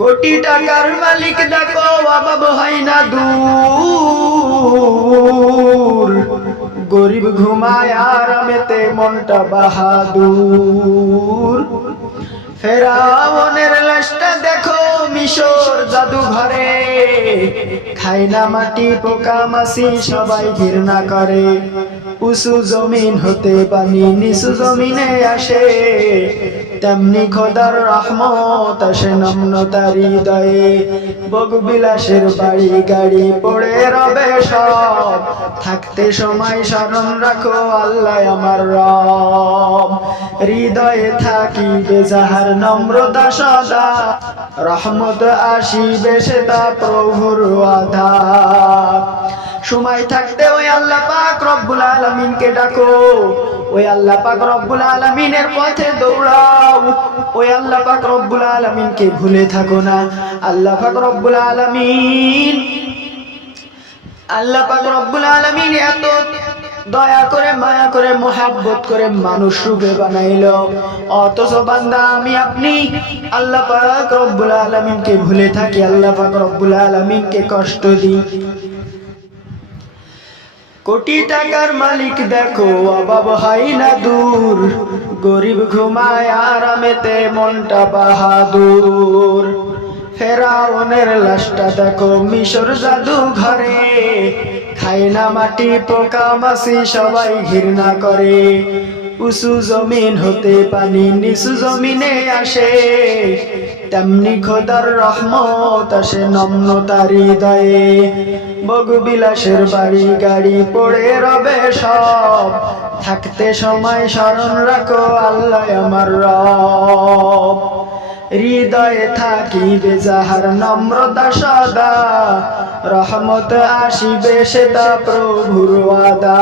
কোটি টাকার মালিক দেখো, অভাব হয় না দূর। গরিব ঘুমায় আরামেতে মনটা বাহাদুর। ফেরাউনের লাশটা দেখো, মিশর জাদুঘরে। খায় না মাটি, পোকা মাসি সবাই ঘৃণা করে। উঁচু জমিন হতে পানি নিচু জমিনে আসে। তেমনি খোদার রহমত আসে নম্নতার হৃদয়ে। বগবিলাসের বাড়ি গাড়ি পড়ে রবে সব। থাকতে সময় স্মরণ রাখো আল্লাহ আমার রব। হৃদয়ে থাকিবে যাহার নম্রতা সদা। রহমত আসিবে সেটা প্রভুর আধার সময় থাকতে ওই আল্লাহ পাক রব্বুল আলামিনকে ডাকো। ওই আল্লাহ পাক রব্বুল আলামিনের পথে দৌড়াও। ওই আল্লাহ পাক রব্বুল আলামিনকে ভুলে থাকো না। আল্লাহ পাক রব্বুল আলামিন, আল্লাহ পাক রব্বুল আলামিন এত দয়া করে, মায়া করে, মোহাব্বত করে মানুষ রূপে বানাইল। অথচ বান্দা, আমি আপনি আল্লাহ পাক রব্বুল আলামিনকে ভুলে থাকি। আল্লাহ পাক রব্বুল আলামিনকে কষ্ট দিই। কোটি টাকার মালিক দেখো, অভাব হয় না দূর। গরিব ঘুমায় আরামেতে, মনটা বাহাদুর। ফেরাউনের লাশটা দেখো, মিশর জাদু ঘরে খায় না মাটি, পোকা মাসি সবাই ঘৃণা করে। উঁচু জমিন হতে পানি নিচু জমিনে আসে। তেমনি খোদার রহমত আসে নম্নতার হৃদয়ে। বগুবিলাসের বাড়ি গাড়ি পড়ে রবে সব। থাকতে সময় স্মরণ রাখো আল্লাহ আমার রব। হৃদয়ে থাকিবে যাহার নম্রতা সদা। রহমত আসিবে সেটা প্রভুর আদা